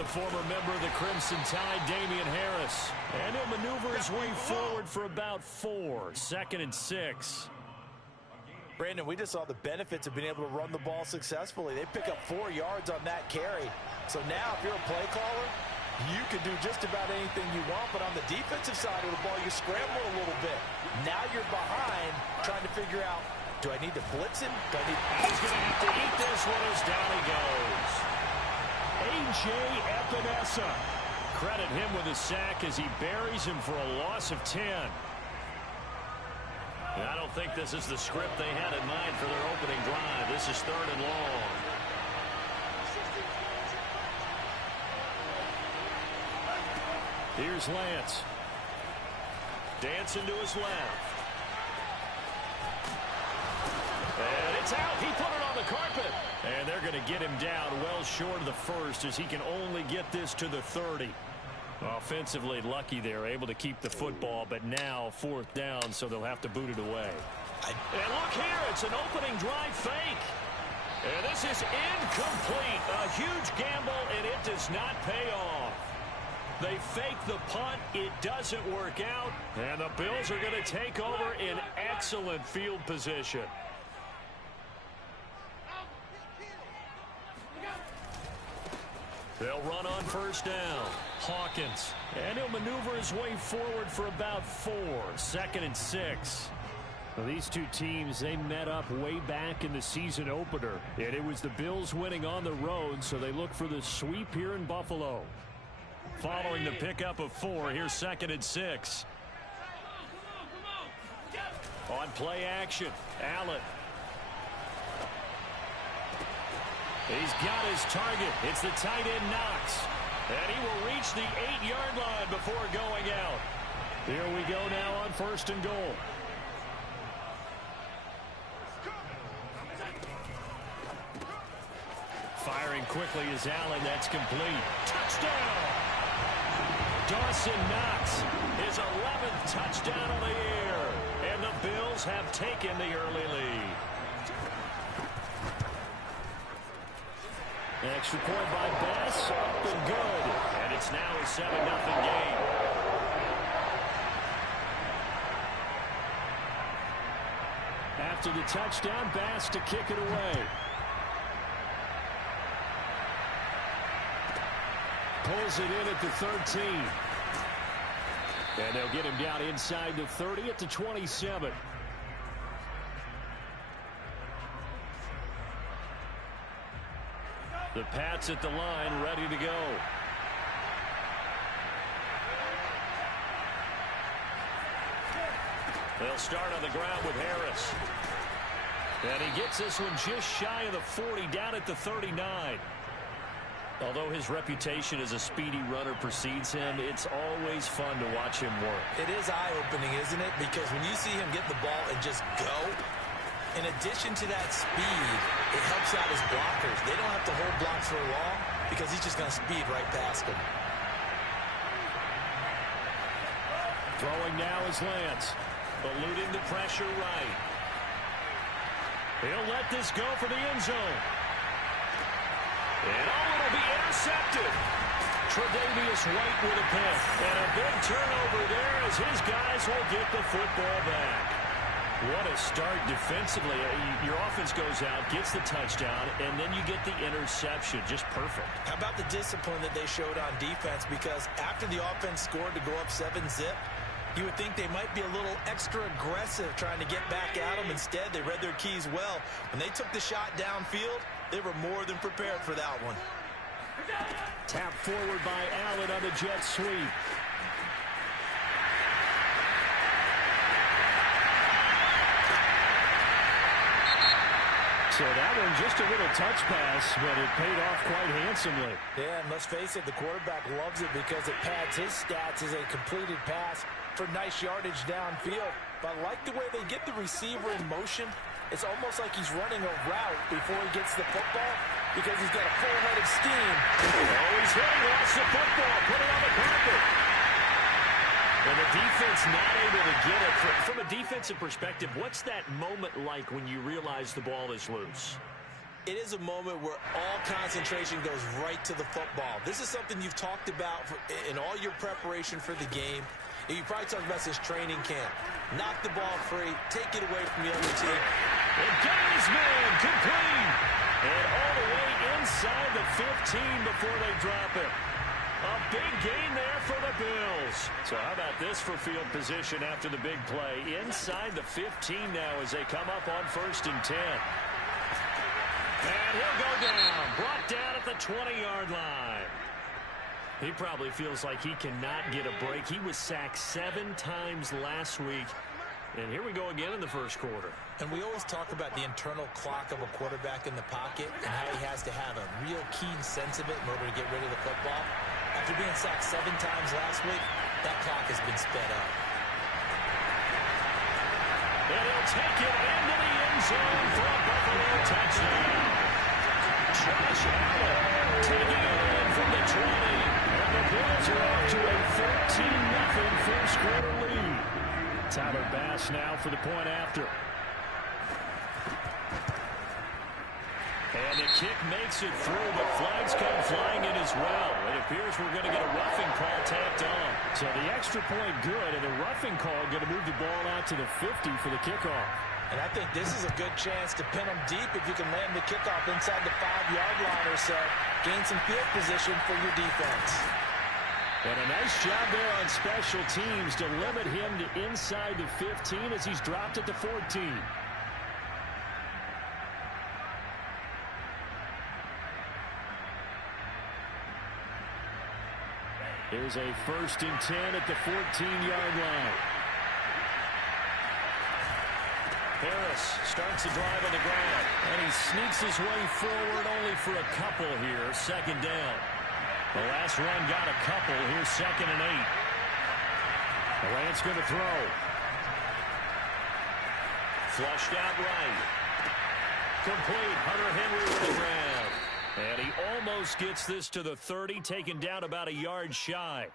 the former member of the Crimson Tide, Damian Harris. And he'll maneuver his way forward for about 4. 2nd and 6. Brandon, we just saw the benefits of being able to run the ball successfully. They pick up 4 yards on that carry. So now if you're a play caller, you can do just about anything you want. But on the defensive side of the ball, you scramble a little bit. Now you're behind trying to figure out, do I need to blitz him? Do I need... He's going to have to eat this one as down he goes. A.J. Epinesa. Credit him with a sack as he buries him for a loss of 10. And I don't think this is the script they had in mind for their opening drive. This is 3rd and long. Here's Lance. Dancing to his left. And it's out. He put it on the carpet. And they're going to get him down well short of the first as he can only get this to the 30. Offensively lucky they're able to keep the football, but now 4th down, so they'll have to boot it away. And look here, it's an opening drive fake. And this is incomplete. A huge gamble, and it does not pay off. They fake the punt. It doesn't work out. And the Bills are going to take over in excellent field position. They'll run on 1st down. Hawkins. And he'll maneuver his way forward for about 4. 2nd and 6. Well, these two teams, they met up way back in the season opener. And it was the Bills winning on the road, so they look for the sweep here in Buffalo. Following the pickup of 4, here's 2nd and 6. On play action, Allen. He's got his target. It's the tight end Knox. And he will reach the 8-yard line before going out. Here we go now on 1st and goal. Firing quickly is Allen. That's complete. Touchdown! Dawson Knox, his 11th touchdown of the year. And the Bills have taken the early lead. Extra point by Bass, up and good. And it's now a 7-0 game. After the touchdown, Bass to kick it away. Pulls it in at the 13. And they'll get him down inside the 30 at the 27. The Pats at the line, ready to go. They'll start on the ground with Harris. And he gets this one just shy of the 40, down at the 39. Although his reputation as a speedy runner precedes him, it's always fun to watch him work. It is eye-opening, isn't it? Because when you see him get the ball and just go, in addition to that speed, it helps out his blockers. They don't have to hold blocks for long because he's just going to speed right past them. Throwing now is Lance. Eluding the pressure right. He'll let this go for the end zone. And it'll be intercepted. Tre'Davious White with a pick. And a big turnover there as his guys will get the football back. What a start defensively. Your offense goes out, gets the touchdown, and then you get the interception. Just perfect. How about the discipline that they showed on defense? Because after the offense scored to go up 7-zip, you would think they might be a little extra aggressive trying to get back at them. Instead, they read their keys well. When they took the shot downfield, they were more than prepared for that one. Tap forward by Allen on the jet sweep. So that one just a little touch pass, but it paid off quite handsomely. Yeah, and let's face it, the quarterback loves it because it pads his stats as a completed pass for nice yardage downfield. But I like the way they get the receiver in motion. It's almost like he's running a route before he gets the football because he's got a full head of steam. Oh, he's hit. He lost the football. Put it on the carpet. And the defense not able to get it. From a defensive perspective, what's that moment like when you realize the ball is loose? It is a moment where all concentration goes right to the football. This is something you've talked about in all your preparation for the game. You probably talked about this training camp. Knock the ball free, take it away from the other team. And got his man complete. And all the way inside the 15 before they drop it. A big gain there for the Bills. So how about this for field position after the big play? Inside the 15 now as they come up on 1st and 10. And he'll go down. Brought down at the 20-yard line. He probably feels like he cannot get a break. He was sacked 7 times last week. And here we go again in the first quarter. And we always talk about the internal clock of a quarterback in the pocket and how he has to have a real keen sense of it in order to get rid of the football. After being sacked 7 times last week, that clock has been sped up. And he'll take it into the end zone for a Buffalo touchdown. Josh Allen taking it in from the 20. And the Bills are off to a 13-0 first quarter lead. Tyler Bass now for the point after. And the kick makes it through, but flags come flying in as well. It appears we're going to get a roughing call tacked on. So the extra point good, and the roughing call going to move the ball out to the 50 for the kickoff. And I think this is a good chance to pin them deep if you can land the kickoff inside the 5-yard line or so. Gain some field position for your defense. And a nice job there on special teams to limit him to inside the 15 as he's dropped at the 14. Here's a 1st and 10 at the 14-yard line. Harris starts the drive on the ground, and he sneaks his way forward only for a couple here. 2nd down. The last run got a couple. Here's 2nd and 8. Lance going to throw. Flushed out right. Complete. Hunter Henry with the grab. And he almost gets this to the 30, taken down about a yard shy.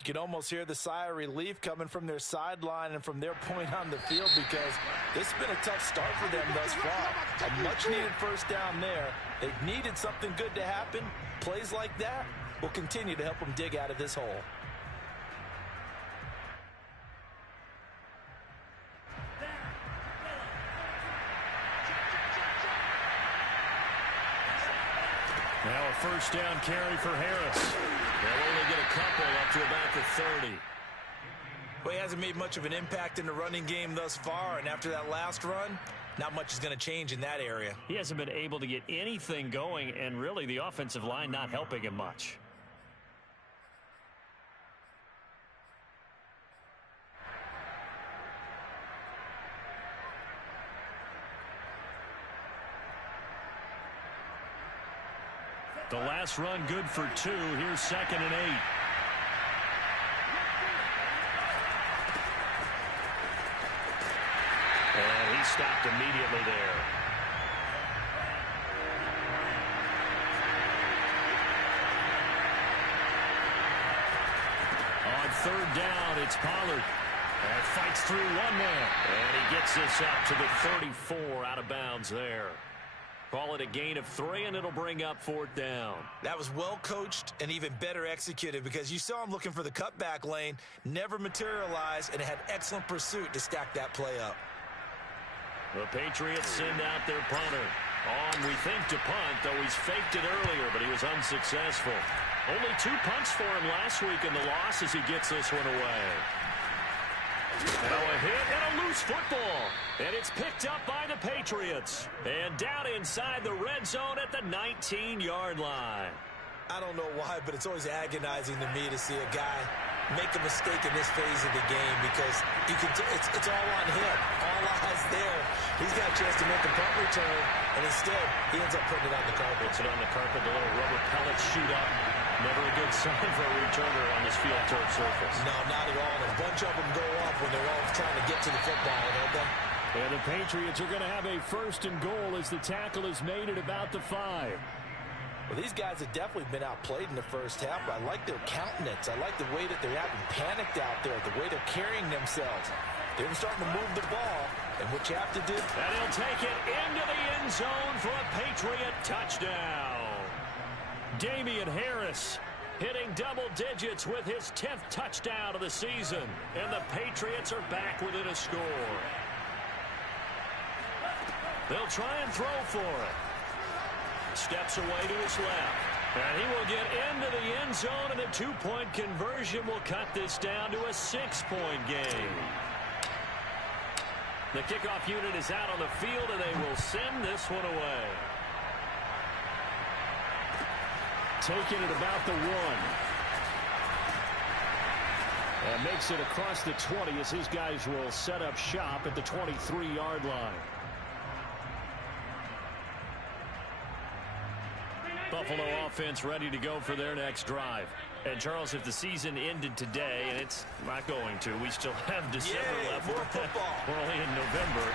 You can almost hear the sigh of relief coming from their sideline and from their point on the field because this has been a tough start for them thus far. A much-needed 1st down there. They've needed something good to happen. Plays like that will continue to help them dig out of this hole. Now a 1st down carry for Harris. They'll only get a couple up to about the 30. Well, he hasn't made much of an impact in the running game thus far, and after that last run, not much is going to change in that area. He hasn't been able to get anything going, and really the offensive line not helping him much. The last run good for 2. Here's 2nd and 8. And he stopped immediately there. On 3rd down, it's Pollard. And fights through one man. And he gets this up to the 34 out of bounds there. Call it a gain of 3, and it'll bring up 4th down. That was well coached and even better executed because you saw him looking for the cutback lane, never materialized, and had excellent pursuit to stack that play up. The Patriots send out their punter. On, we think, to punt, though he's faked it earlier, but he was unsuccessful. Only 2 punts for him last week in the loss as he gets this one away. Now a hit and a loose football. And it's picked up by the Patriots. And down inside the red zone at the 19-yard line. I don't know why, but it's always agonizing to me to see a guy make a mistake in this phase of the game because you can it's all on him. All eyes there. He's got a chance to make a punt return, and instead he ends up putting it on the carpet. Puts it on the carpet, the little rubber pellets shoot up. Never a good sign for a returner on this field turf surface. No, not at all. And a bunch of them go up when they're all trying to get to the football, don't they? And the Patriots are going to have a 1st and goal as the tackle is made at about the 5. Well, these guys have definitely been outplayed in the first half. I like their countenance. I like the way that they're acting panicked out there, the way they're carrying themselves. They're starting to move the ball, And what you have to do... And he'll take it into the end zone for a Patriot touchdown. Damian Harris hitting double digits with his 10th touchdown of the season. And the Patriots are back within a score. They'll try and throw for it. Steps away to his left. And he will get into the end zone, and the two-point conversion will cut this down to a 6-point game. The kickoff unit is out on the field, and they will send this one away. Taking it about the 1. And makes it across the 20 as his guys will set up shop at the 23-yard line. Buffalo offense ready to go for their next drive. And, Charles, if the season ended today, and it's not going to, we still have December left. More football. We're only in November.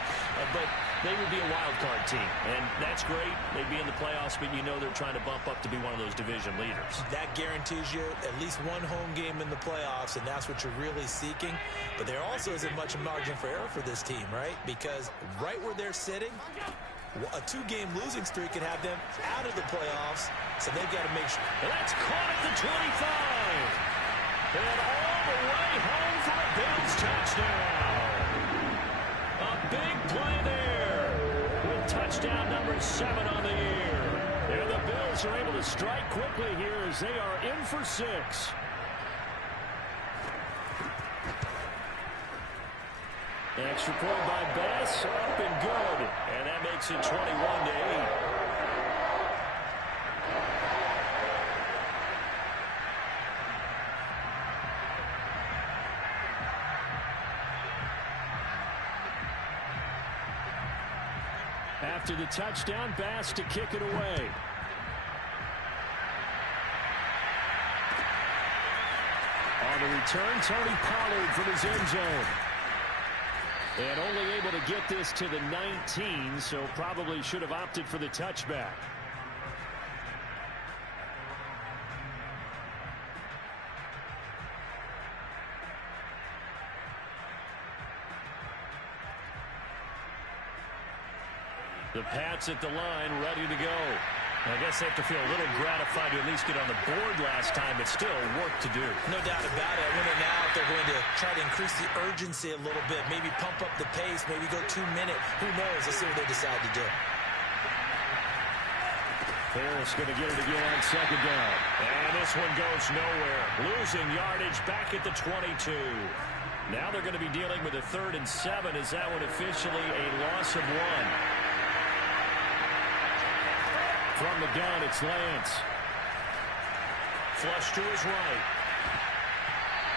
But they would be a wild card team. And that's great. They'd be in the playoffs, but you know they're trying to bump up to be one of those division leaders. That guarantees you at least one home game in the playoffs, and that's what you're really seeking. But there also isn't much margin for error for this team, right? Because right where they're sitting, a 2-game losing streak could have them out of the playoffs, so they've got to make sure. That's caught at the 25. And all the way home for a Bills touchdown. A big play there with touchdown number 7 on the year. And the Bills are able to strike quickly here as they are in for 6. Extra point by Bass, up and good. And that makes it 21-8. After the touchdown, Bass to kick it away. On the return, Tony Pollard from his end zone. And only able to get this to the 19, so probably should have opted for the touchback. The Pats at the line, ready to go. I guess they have to feel a little gratified to at least get on the board last time, but still work to do. No doubt about it. I wonder now if they're going to try to increase the urgency a little bit, maybe pump up the pace, maybe go 2-minute. Who knows? Let's see what they decide to do. Harris going to get it again on second down. And this one goes nowhere. Losing yardage back at the 22. Now they're going to be dealing with a 3rd and 7 as that one officially a loss of 1. From the gun, it's Lance. Flush to his right.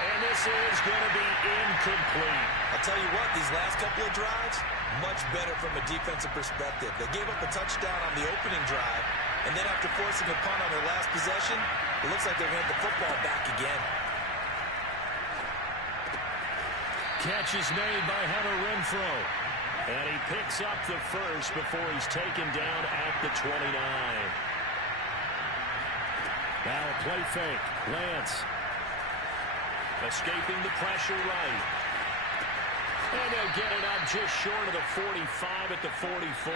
And this is going to be incomplete. I'll tell you what, these last couple of drives, much better from a defensive perspective. They gave up a touchdown on the opening drive, and then after forcing a punt on their last possession, it looks like they're going to get the football back again. Catch is made by Hunter Renfrow. And he picks up the first before he's taken down at the 29. Now a play fake. Lance. Escaping the pressure right. And they'll get it up just short of the 45 at the 44.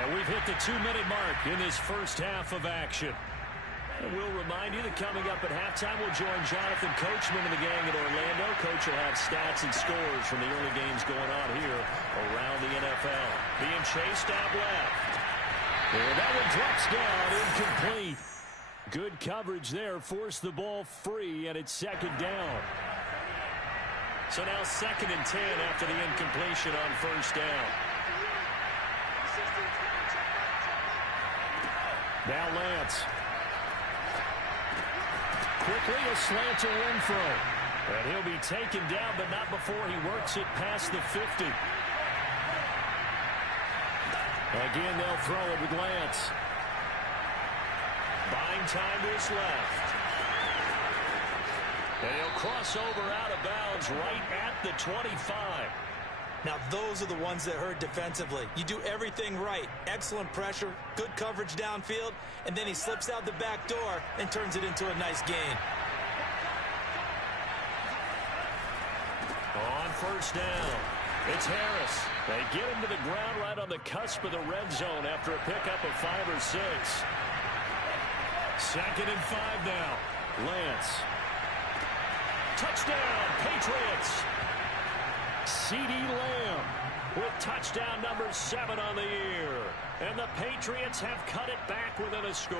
And we've hit the 2-minute mark in this first half of action. And we'll remind you that coming up at halftime, we'll join Jonathan Coachman and the gang in Orlando. Coach will have stats and scores from the early games going on here around the NFL. Being chased out left. And that one drops down, incomplete. Good coverage there, forced the ball free, and it's second down. So now 2nd and 10 after the incompletion on first down. Now Lance. Quickly a slant to Renfrow. And he'll be taken down, but not before he works it past the 50. Again, they'll throw it with Lance. Buying time to his left. And he'll cross over out of bounds right at the 25. Now, those are the ones that hurt defensively. You do everything right. Excellent pressure, good coverage downfield, and then he slips out the back door and turns it into a nice gain. On first down. It's Harris. They get him to the ground right on the cusp of the red zone after a pickup of 5 or 6. 2nd and 5 now. Lance. Touchdown, Patriots. CeeDee Lamb with touchdown number 7 on the year. And the Patriots have cut it back within a score.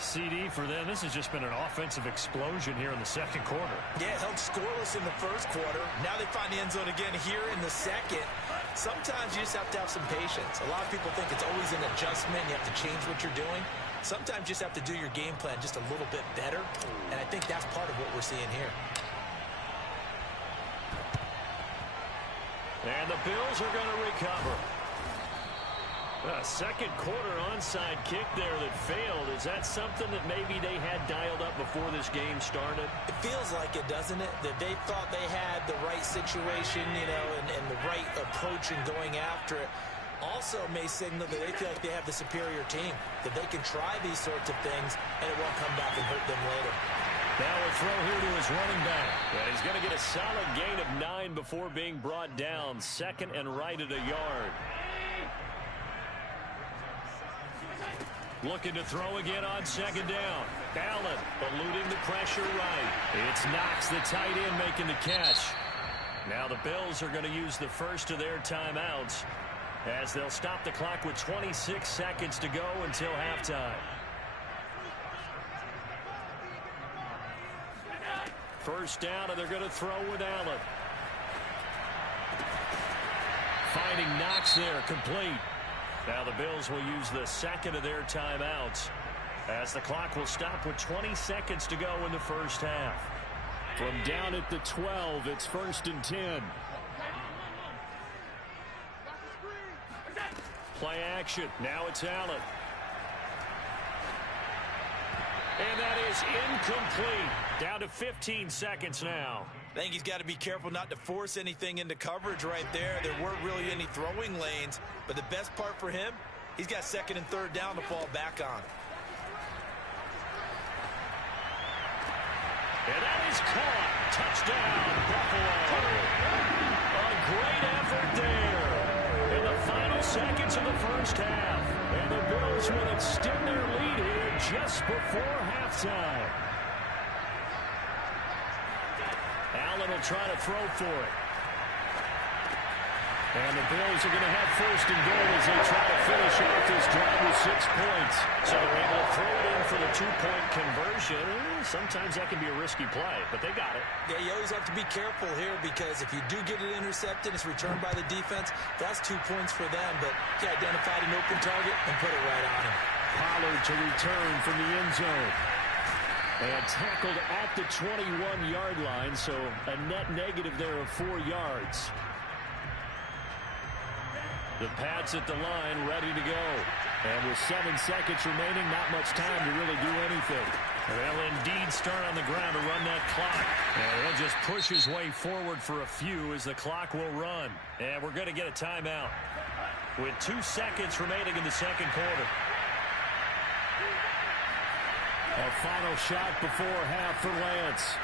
CD for them, this has just been an offensive explosion here in the second quarter. Yeah, held scoreless in the first quarter. Now they find the end zone again here in the second. Sometimes you just have to have some patience. A lot of people think it's always an adjustment. You have to change what you're doing. Sometimes you just have to do your game plan just a little bit better. And I think that's part of what we're seeing here. And the Bills are going to recover. A second quarter onside kick there that failed. Is that something that maybe they had dialed up before this game started? It feels like it, doesn't it? That they thought they had the right situation, you know, and the right approach in going after it. Also may signal that they feel like they have the superior team, that they can try these sorts of things, and it won't come back and hurt them later. Now a throw here to his running back. And he's going to get a solid gain of 9 before being brought down. 2nd and right at a yard. Looking to throw again on 2nd down. Allen eluding the pressure right. It's Knox, the tight end, making the catch. Now the Bills are going to use the first of their timeouts as they'll stop the clock with 26 seconds to go until halftime. First down, and they're going to throw with Allen. Finding Knox there, complete. Now the Bills will use the second of their timeouts as the clock will stop with 20 seconds to go in the first half. From down at the 12, it's 1st and 10. Play action. Now it's Allen. And that is incomplete. Down to 15 seconds now. I think he's got to be careful not to force anything into coverage right there. There weren't really any throwing lanes, but the best part for him, he's got 2nd and 3rd down to fall back on. And that is caught. Touchdown, Buffalo. A great effort there in the final seconds of the first half. And the Bills will extend their lead here just before halftime. Allen will try to throw for it. And the Bills are going to have 1st and goal as they try to finish off this drive with 6 points. So they're able to throw it in for the 2-point conversion. Sometimes that can be a risky play, but they got it. Yeah, you always have to be careful here because if you do get it intercepted, it's returned by the defense. That's 2 points for them, but you identified an open target and put it right on him. Pollard to return from the end zone. And tackled at the 21-yard line, so a net negative there of 4 yards. The Pats at the line, ready to go. And with 7 seconds remaining, not much time to really do anything. And they'll indeed start on the ground to run that clock. And he'll just push his way forward for a few as the clock will run. And we're going to get a timeout with 2 seconds remaining in the second quarter. A final shot before half for Lance.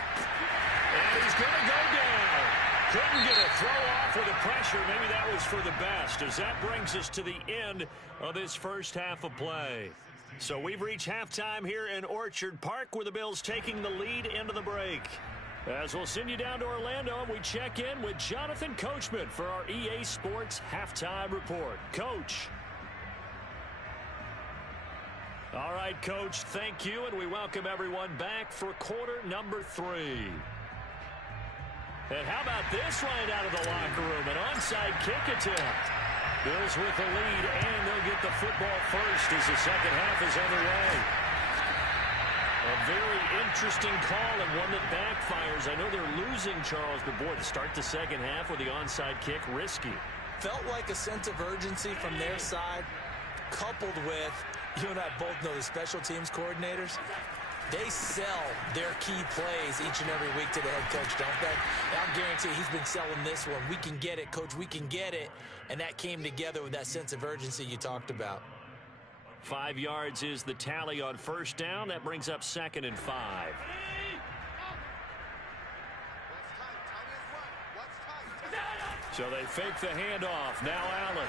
And he's going to go down. Couldn't get a throw off with the pressure. Maybe that was for the best, as that brings us to the end of this first half of play. So we've reached halftime here in Orchard Park, with the Bills taking the lead into the break. As we'll send you down to Orlando, we check in with Jonathan Coachman for our EA Sports Halftime Report. Coach. All right, Coach, thank you, and we welcome everyone back for quarter number 3. And how about this right out of the locker room? An onside kick attempt. Bills with the lead, and they'll get the football first as the second half is underway. A very interesting call and one that backfires. I know they're losing, Charles, but boy, to start the second half with the onside kick, risky. Felt like a sense of urgency from their side, coupled with, you and I both know the special teams coordinators. They sell their key plays each and every week to the head coach, don't they? And I'll guarantee he's been selling this one. We can get it, Coach. We can get it. And that came together with that sense of urgency you talked about. 5 yards is the tally on first down. That brings up 2nd and 5. So they fake the handoff. Now Allen.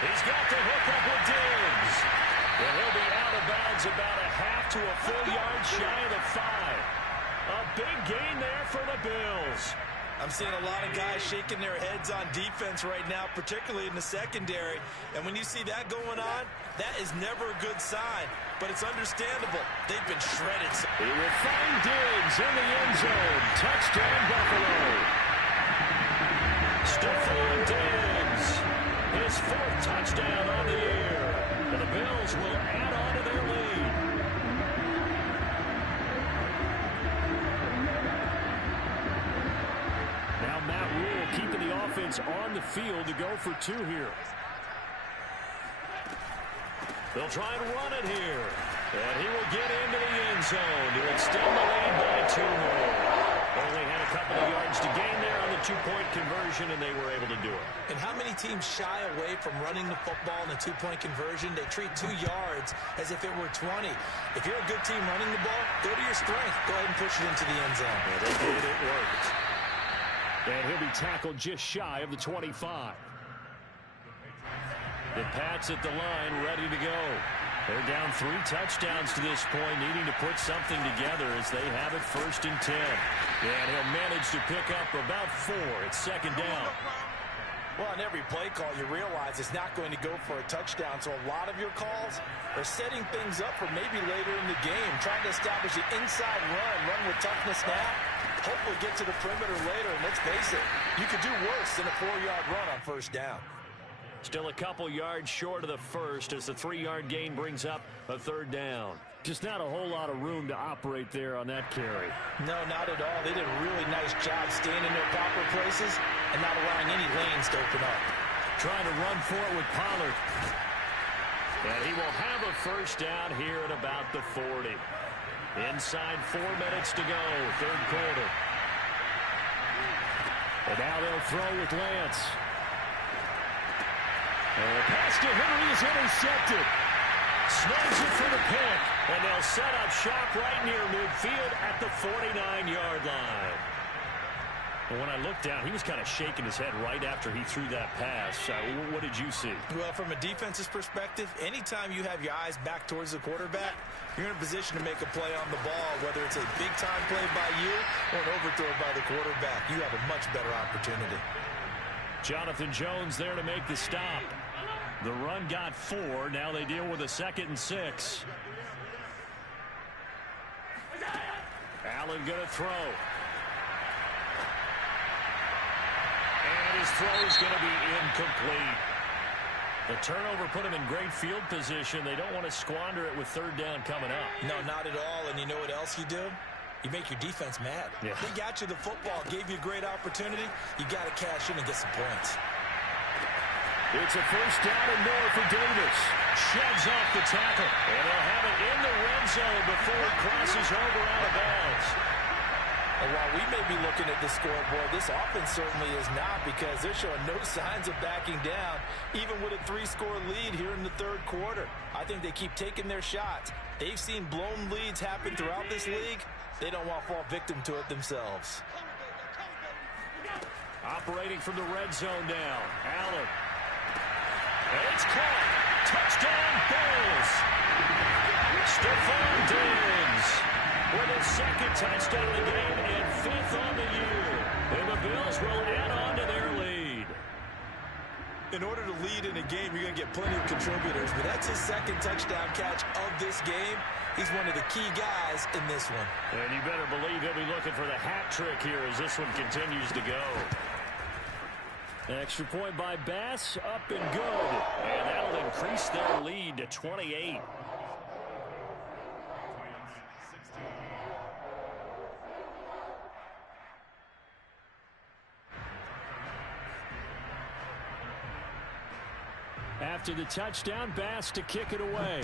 He's got the hook up with Diggs. And he'll be out of bounds about a half to a full yard shy of the 5. A big gain there for the Bills. I'm seeing a lot of guys shaking their heads on defense right now, particularly in the secondary. And when you see that going on, that is never a good sign. But it's understandable. They've been shredded. He will find Diggs in the end zone. Touchdown, Buffalo. Stephon Diggs. His 4th touchdown on the year. And the Bills will add on to their lead. Now Matt Rule keeping the offense on the field to go for 2 here. They'll try and run it here. And he will get into the end zone to extend the lead by 2 more. Only had a couple of yards to gain there on the 2-point conversion, and they were able to do it. And how many teams shy away from running the football in the 2-point conversion? They treat 2 yards as if it were 20. If you're a good team running the ball, go to your strength. Go ahead and push it into the end zone. Yeah, they did. It worked. And he'll be tackled just shy of the 25. The Pats at the line, ready to go. They're down 3 touchdowns to this point, needing to put something together as they have it 1st and 10. And he'll manage to pick up about 4. It's 2nd down. Well, on every play call, you realize it's not going to go for a touchdown. So a lot of your calls are setting things up for maybe later in the game, trying to establish the inside run with toughness now. Hopefully get to the perimeter later. And let's face it, you could do worse than a 4-yard run on 1st down. Still a couple yards short of the 1st as the 3-yard gain brings up a 3rd down. Just not a whole lot of room to operate there on that carry. No, not at all. They did a really nice job staying in their proper places and not allowing any lanes to open up. Trying to run for it with Pollard. And he will have a 1st down here at about the 40. Inside 4 minutes to go, 3rd quarter. And now they'll throw with Lance. And the pass to Henry is intercepted. Snags it for the pick. And they'll set up shop right near midfield at the 49-yard line. And when I looked down, he was kind of shaking his head right after he threw that pass. What did you see? Well, from a defense's perspective, anytime you have your eyes back towards the quarterback, you're in a position to make a play on the ball, whether it's a big-time play by you or an overthrow by the quarterback. You have a much better opportunity. Jonathan Jones there to make the stop. The run got 4. Now they deal with a 2nd and 6. Allen going to throw. And his throw is going to be incomplete. The turnover put him in great field position. They don't want to squander it with 3rd down coming up. No, not at all. And you know what else you do? You make your defense mad. Yeah. They got you the football, gave you a great opportunity. You got to cash in and get some points. It's a 1st down and more for Davis. Shoves off the tackle. And they'll have it in the red zone before it crosses over out of bounds. And while we may be looking at the scoreboard, this offense certainly is not, because they're showing no signs of backing down, even with a 3-score lead here in the 3rd quarter. I think they keep taking their shots. They've seen blown leads happen throughout this league. They don't want to fall victim to it themselves. Operating from the red zone now. Allen. And it's caught. Touchdown, Bills. Stephon Diggs with his 2nd touchdown of the game and 5th on the year. And the Bills will add on to their lead. In order to lead in a game, you're going to get plenty of contributors, but that's his 2nd touchdown catch of this game. He's one of the key guys in this one. And you better believe he'll be looking for the hat trick here as this one continues to go. Extra point by Bass, up and good. And that'll increase their lead to 28. After the touchdown, Bass to kick it away.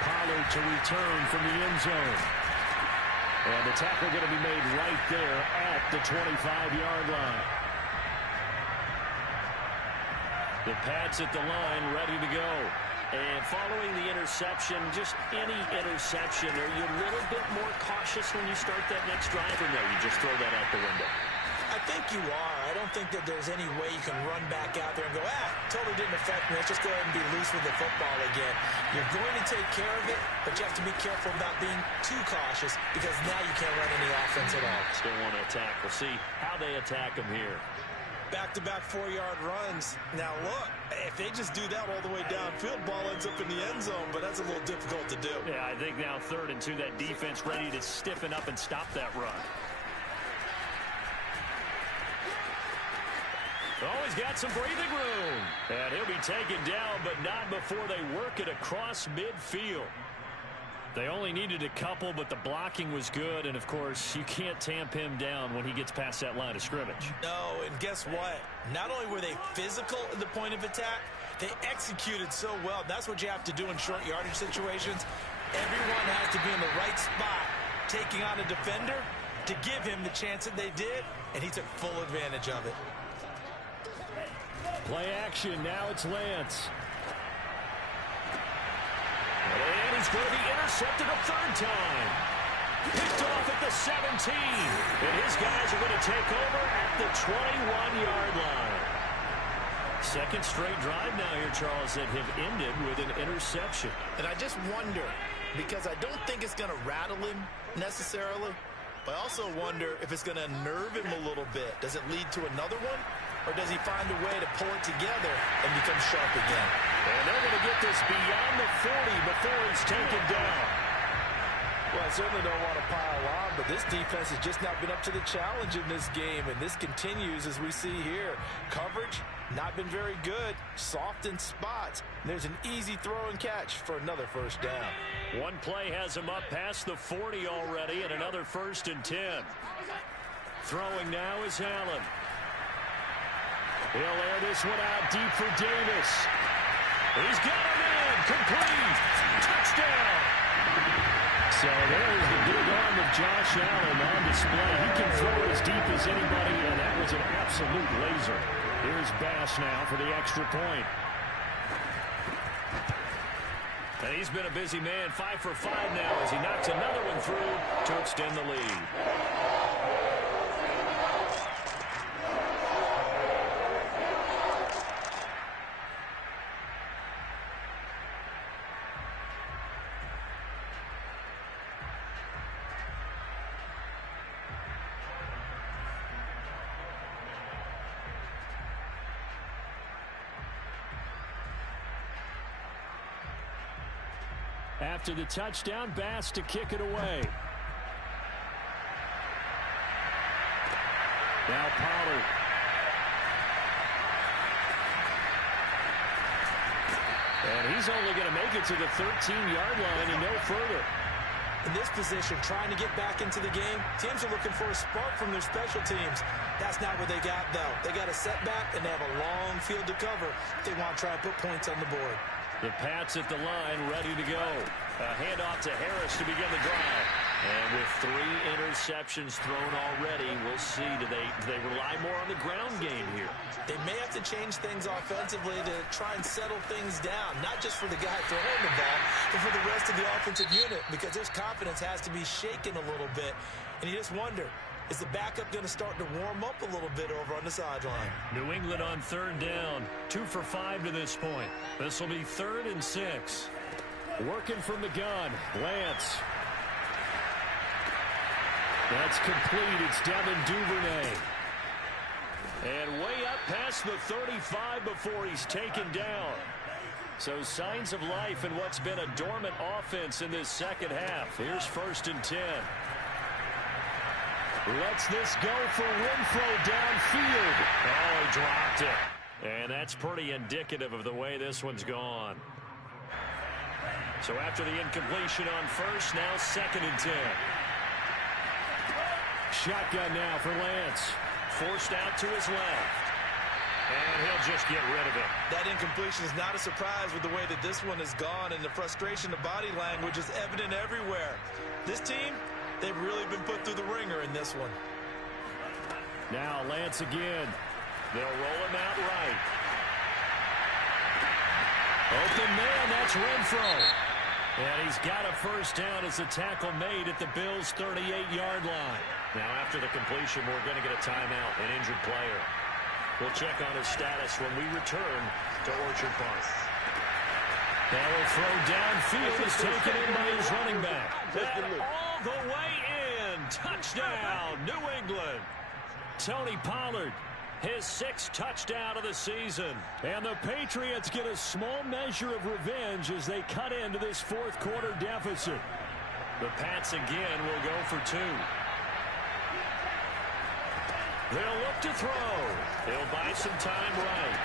Pollard to return from the end zone. And the tackle going to be made right there at the 25-yard line. The Pats at the line, ready to go. And following the interception, just any interception, are you a little bit more cautious when you start that next drive, or no, you just throw that out the window? I think you are. I don't think that there's any way you can run back out there and go, totally didn't affect me. Let's just go ahead and be loose with the football again. You're going to take care of it, but you have to be careful about being too cautious because now you can't run any offense at all. Still want to attack. We'll see how they attack them here. Back-to-back 4-yard runs. Now, look, if they just do that all the way downfield, ball ends up in the end zone, but that's a little difficult to do. Yeah, I think now 3rd and 2, that defense ready to stiffen up and stop that run. Oh, he's got some breathing room. And he'll be taken down, but not before they work it across midfield. They only needed a couple, but the blocking was good. And, of course, you can't tamp him down when he gets past that line of scrimmage. No, and guess what? Not only were they physical at the point of attack, they executed so well. That's what you have to do in short yardage situations. Everyone has to be in the right spot, taking on a defender to give him the chance that they did, and he took full advantage of it. Play action. Now it's Lance. And he's going to be intercepted a 3rd time. Picked off at the 17. And his guys are going to take over at the 21-yard line. 2nd straight drive now here, Charles, that have ended with an interception. And I just wonder, because I don't think it's going to rattle him necessarily, but I also wonder if it's going to unnerve him a little bit. Does it lead to another one? Or does he find a way to pull it together and become sharp again? And they're going to get this beyond the 40 before he's taken down. Well, I certainly don't want to pile on, but this defense has just not been up to the challenge in this game, and this continues as we see here. Coverage, not been very good, soft in spots. There's an easy throw and catch for another 1st down. One play has him up past the 40 already, and another 1st and 10. Throwing now is Allen. He'll air this one out deep for Davis. He's got him in. Complete. Touchdown. So there's the big arm of Josh Allen on display. He can throw it as deep as anybody, and that was an absolute laser. Here's Bass now for the extra point. And he's been a busy man. 5 for 5 now as he knocks another one through to extend the lead. After the touchdown, Bass to kick it away. Now Pollard. And he's only going to make it to the 13-yard line and no further. In this position, trying to get back into the game, teams are looking for a spark from their special teams. That's not what they got, though. They got a setback, and they have a long field to cover if they want to try and put points on the board. The Pats at the line, ready to go. A handoff to Harris to begin the drive. And with 3 interceptions thrown already, we'll see. Do they rely more on the ground game here? They may have to change things offensively to try and settle things down, not just for the guy throwing the ball, but for the rest of the offensive unit, because their confidence has to be shaken a little bit. And you just wonder, is the backup going to start to warm up a little bit over on the sideline? New England on 3rd down. 2 for 5 to this point. This will be 3rd and 6. Working from the gun, Lance. That's complete. It's Devin Duvernay. And way up past the 35 before he's taken down. So signs of life in what's been a dormant offense in this 2nd half. Here's 1st and 10. Lets this go for Renfro downfield. Oh, he dropped it. And that's pretty indicative of the way this one's gone. So after the incompletion on 1st, now 2nd and 10. Shotgun now for Lance. Forced out to his left. And he'll just get rid of it. That incompletion is not a surprise with the way that this one has gone, and the frustration of body language is evident everywhere. This team, they've really been put through the ringer in this one. Now Lance again. They'll roll him out right. Open man, that's Renfro. And he's got a first down as the tackle made at the Bills' 38-yard line. Now, after the completion, we're going to get a timeout, an injured player. We'll check on his status when we return to Orchard Park. Now a throw downfield is taken in by his running back. And all the way in. Touchdown, New England. Tony Pollard, his 6th touchdown of the season. And the Patriots get a small measure of revenge as they cut into this fourth quarter deficit. The Pats again will go for 2. They'll look to throw. They'll buy some time right.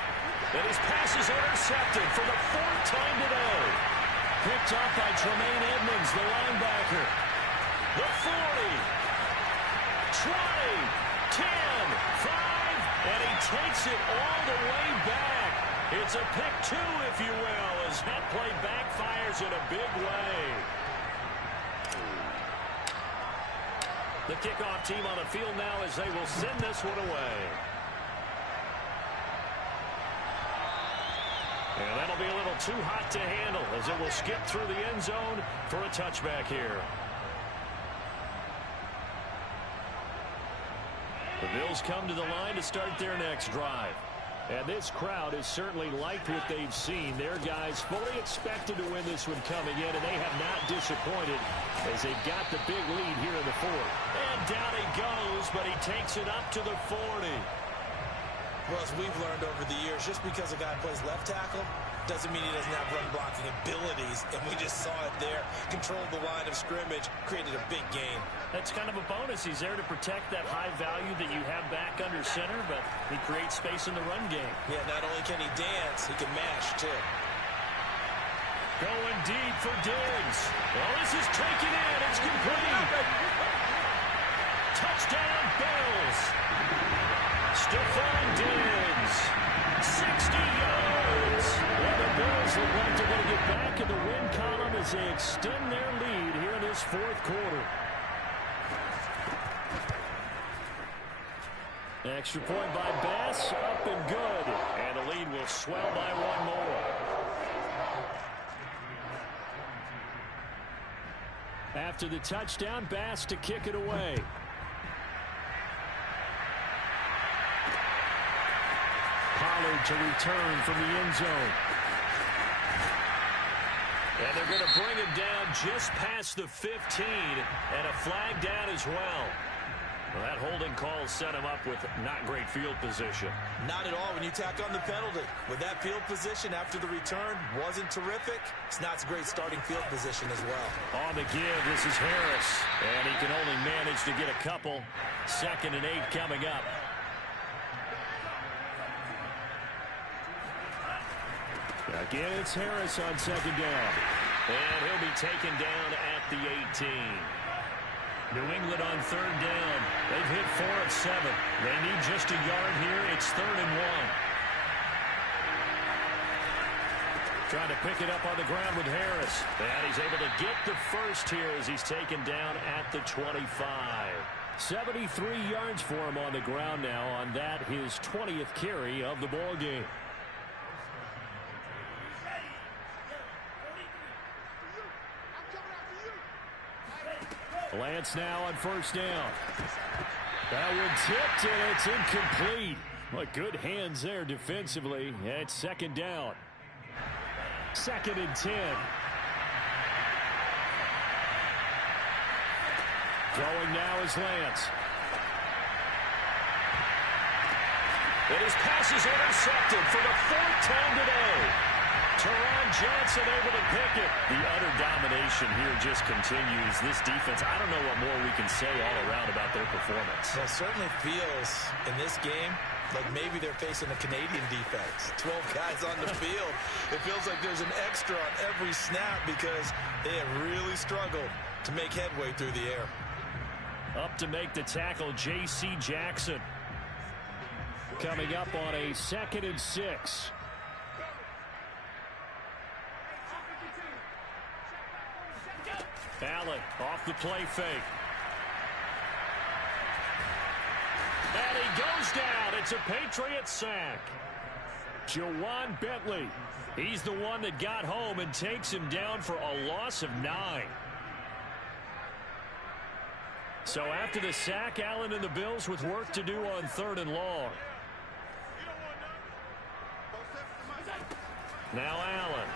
And his pass is intercepted for the 4th time today. Picked up by Tremaine Edmonds, the linebacker. The 40, 20, 10, 5, and he takes it all the way back. It's a pick 2, if you will, as that play backfires in a big way. The kickoff team on the field now as they will send this one away. And that'll be a little too hot to handle as it will skip through the end zone for a touchback here. The Bills come to the line to start their next drive. And this crowd has certainly liked what they've seen. Their guys fully expected to win this one coming in, and they have not disappointed as they've got the big lead here in the 4th. And down he goes, but he takes it up to the 40. Well, as we've learned over the years, just because a guy plays left tackle doesn't mean he doesn't have run blocking abilities, and we just saw it there. Controlled the line of scrimmage, created a big gain. That's kind of a bonus. He's there to protect that high value that you have back under center, but he creates space in the run game. Yeah, not only can he dance, he can mash, too. Going deep for Diggs. Well, this is taken in. It's complete. Touchdown, Bills. Stephon Diggs, 60 yards. And the Bills look like they're going to get back in the win column as they extend their lead here in this 4th quarter. Extra point by Bass, up and good. And the lead will swell by 1 more. After the touchdown, Bass to kick it away. Pollard to return from the end zone. And they're going to bring him down just past the 15, and a flag down as well. Well, that holding call set him up with not great field position. Not at all when you tack on the penalty. With that field position after the return wasn't terrific. It's not a great starting field position as well. On the give, this is Harris. And he can only manage to get a couple. 2nd and 8 coming up. Again, it's Harris on 2nd down. And he'll be taken down at the 18. New England on 3rd down. They've hit 4 of 7. They need just a yard here. It's 3rd and 1. Trying to pick it up on the ground with Harris. And he's able to get the first here as he's taken down at the 25. 73 yards for him on the ground now on that, his 20th carry of the ball game. Lance now on 1st down. That one tipped, and it's incomplete. What good hands there defensively. It's 2nd down. 2nd and 10. Throwing now is Lance. And his pass is intercepted for the 4th time today. Teron Johnson able to pick it. The utter domination here just continues. This defense, I don't know what more we can say all around about their performance. Well, it certainly feels in this game like maybe they're facing a Canadian defense. 12 guys on the field. It feels like there's an extra on every snap because they have really struggled to make headway through the air. Up to make the tackle, J.C. Jackson. Coming up on a 2nd and 6. Allen off the play fake. And he goes down. It's a Patriot sack. Jawan Bentley. He's the one that got home and takes him down for a loss of 9. So after the sack, Allen and the Bills with work to do on 3rd and long. Now Allen.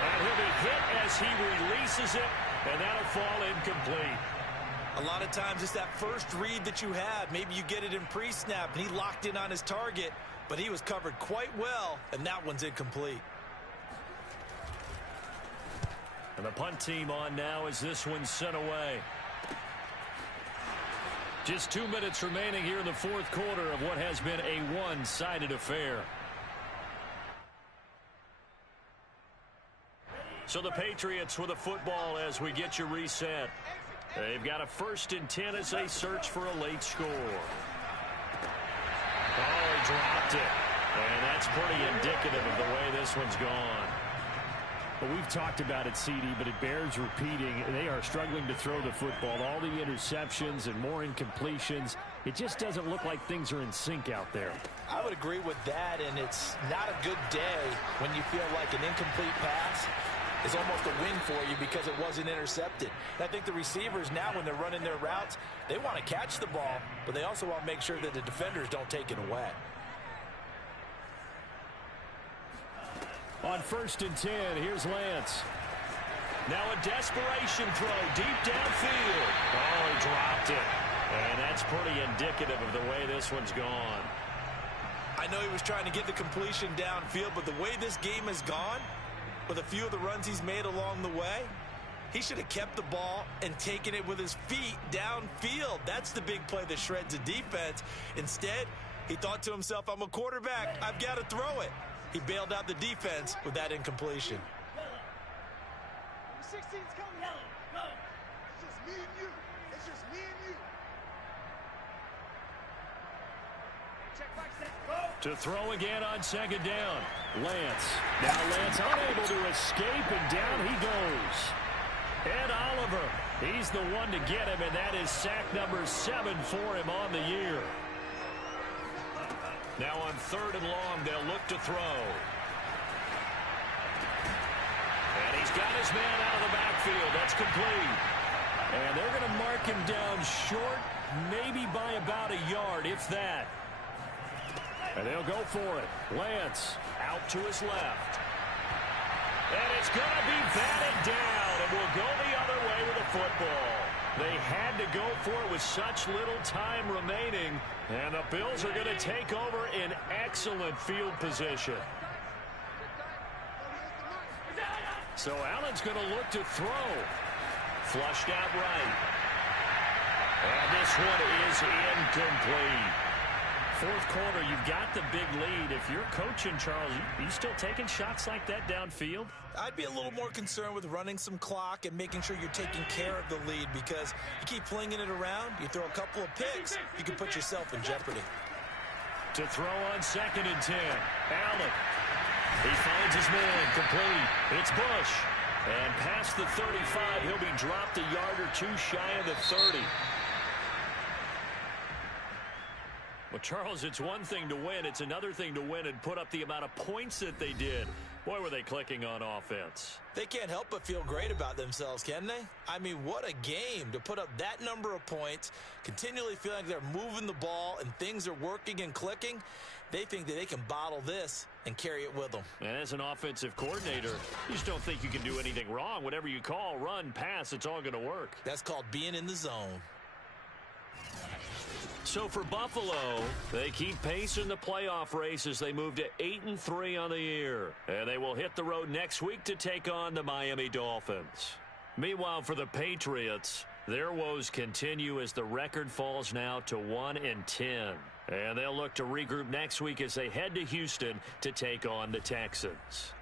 And he'll be hit as he releases it, and that'll fall incomplete. A lot of times it's that first read that you have. Maybe you get it in pre-snap, and he locked in on his target, but he was covered quite well, and that one's incomplete. And the punt team on now as this one's sent away. Just 2 minutes remaining here in the 4th quarter of what has been a one-sided affair. So the Patriots with a football as we get you reset. They've got a 1st and 10 as they search for a late score. Oh, he dropped it. And that's pretty indicative of the way this one's gone. Well, we've talked about it, CD, but it bears repeating. They are struggling to throw the football. All the interceptions and more incompletions. It just doesn't look like things are in sync out there. I would agree with that, and it's not a good day when you feel like an incomplete pass is almost a win for you because it wasn't intercepted. And I think the receivers now, when they're running their routes, they want to catch the ball, but they also want to make sure that the defenders don't take it away. On 1st and 10, here's Lance. Now a desperation throw deep downfield. Oh, he dropped it. And that's pretty indicative of the way this one's gone. I know he was trying to get the completion downfield, but the way this game has gone, with a few of the runs he's made along the way, he should have kept the ball and taken it with his feet downfield. That's the big play that shreds the defense. Instead, he thought to himself, I'm a quarterback. I've got to throw it. He bailed out the defense with that incompletion. 16's coming. Go. It's just me and you. It's just me and you. Check back, set. Go. To throw again on 2nd down. Lance. Now Lance unable to escape, and down he goes. Ed Oliver. He's the one to get him, and that is sack number 7 for him on the year. Now on 3rd and long, they'll look to throw. And he's got his man out of the backfield. That's complete. And they're going to mark him down short, maybe by about a yard, if that. And they'll go for it. Lance out to his left. And it's going to be batted down, and will go the other way with the football. They had to go for it with such little time remaining, and the Bills are going to take over in excellent field position. So Allen's going to look to throw. Flushed out right. And this one is incomplete. 4th quarter, you've got the big lead. If you're coaching, Charles, you still taking shots like that downfield? I'd be a little more concerned with running some clock and making sure you're taking care of the lead, because you keep flinging it around, you throw a couple of picks, you can put yourself in jeopardy. To throw on 2nd and 10. Allen. He finds his man complete. It's Bush. And past the 35, he'll be dropped a yard or 2 shy of the 30. Well, Charles, it's one thing to win. It's another thing to win and put up the amount of points that they did. Boy, were they clicking on offense. They can't help but feel great about themselves, can they? I mean, what a game to put up that number of points, continually feeling like they're moving the ball and things are working and clicking. They think that they can bottle this and carry it with them. And as an offensive coordinator, you just don't think you can do anything wrong. Whatever you call, run, pass, it's all going to work. That's called being in the zone. So for Buffalo, they keep pace in the playoff race as they move to 8-3 on the year. And they will hit the road next week to take on the Miami Dolphins. Meanwhile, for the Patriots, their woes continue as the record falls now to 1-10. And they'll look to regroup next week as they head to Houston to take on the Texans.